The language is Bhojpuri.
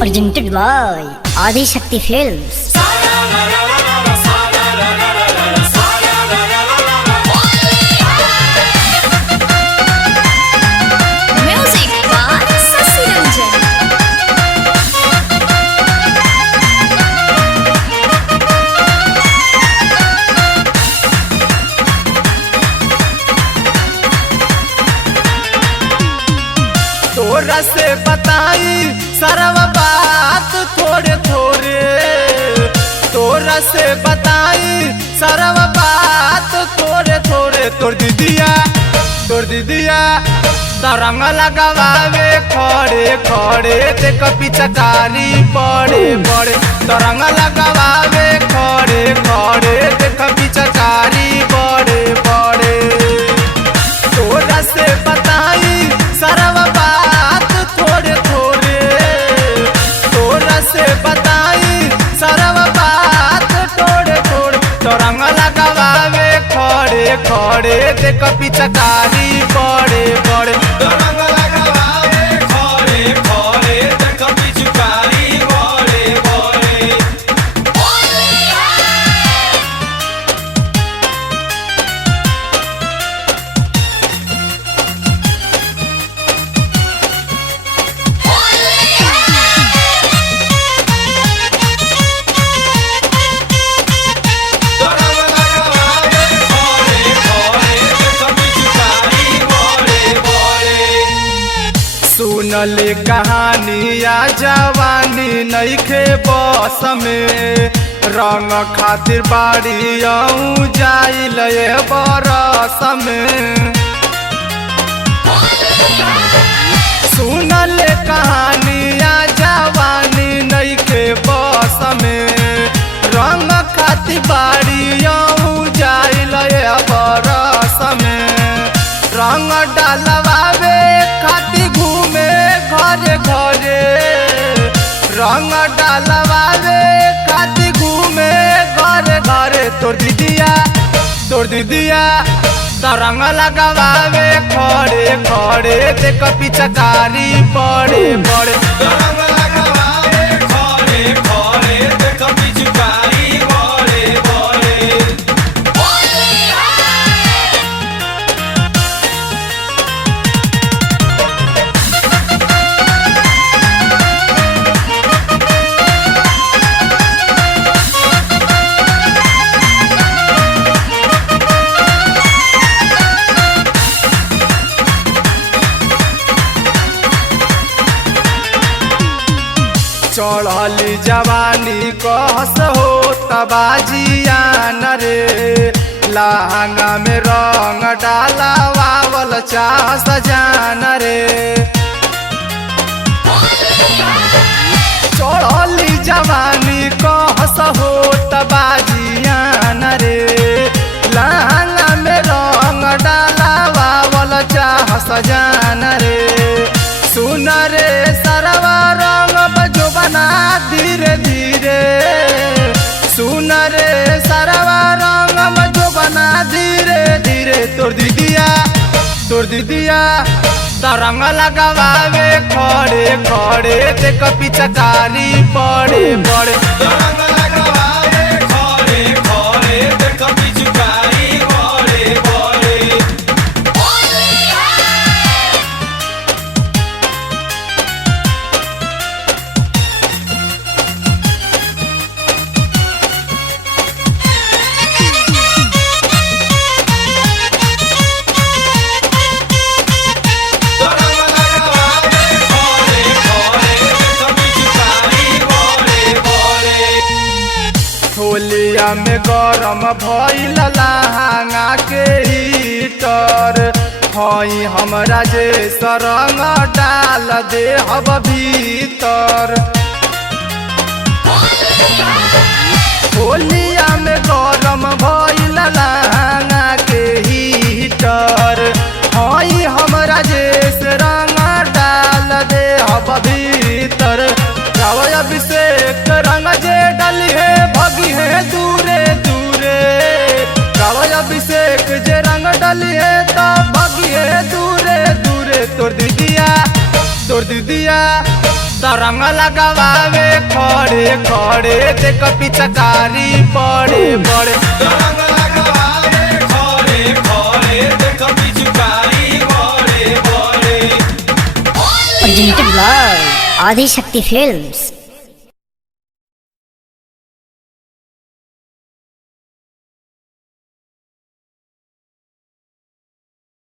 Presented by Adi Shakti Films. Music by Sasi Ranjan. तोरा से बताई सरव बात थोड़े थोड़े, तोरा से बताई सरव बात थोड़े थोड़े। तोर दीदिया तरंग लगावे खड़े खड़े, देख पिचकारी बड़े बड़े। तरंग लगावे खड़े खड़े, देख पिचकारी बड़े बड़े। तोरा से बताई सरव बात थोड़े थोड़े, तोरा से बताई सरव बात थोड़े थोड़े। तरंग लगावे खड़े खड़े, देख पिचकारी बड़े बड़े। तरंग लगावे खड़े खड़े, देख पिचकारी बड़े बड़े। सुनले कहानिया जवानी नइखे बस में, रंग खातिर बाड़ी आऊं जाइल बरस में। सुनले कहानिया जवानी नइखे बस में, रंग खातिर बाड़ी आऊं जाइल बरस में। रंग डालवावे खातिर घूमे घरे घरे, रंग डालवावे खातिर घूमे घरे घरे। तोर दीदिया तरंग लगावे खड़े खड़े, देख पिचकारी बड़े बड़े। तरंग लगावे खड़े खड़े, देख पिचकारी बड़े बड़े। चढ़ली जवानी कहस हो तबाजियान रे, लहंगा में रंग डाला वावल चाह सजान रे। चढ़ली जवानी कहस हो तबाजियान रे, लहंगा में रंग डाला वावल चाह सजान रे। सुन रे सरवा रंग बजो बना धीरे धीरे, सुन रे सरवा रंग बजो बना धीरे धीरे। तोर दीदिया तरंग लगावे खड़े खड़े, देख पिचकारी बड़े बड़े। तरंग लगावे खड़े खड़े, देख पिचकारी बड़े बड़े। होलिया में गरम भइल लहंगा के हीटर, हई हमरा जे सरंग डाल दे हब भीतर। होलिया में गरम भइल लहंगा के हीटर, हई हमरा जे सरंग डाल दे हब भीतर। गावय अभिषेक रंग जे डली है भगी है दूरे दूरे, गावय अभिषेक जे रंग डली है तो भगी है दूरे दूरे। तोर दीदिया तरंग लगावे खड़े खड़े देख पिचकारी बड़े बड़े तरंग लगावे खड़े खड़े देख पिचकारी बड़े बड़े। Presented by Adi Shakti Films.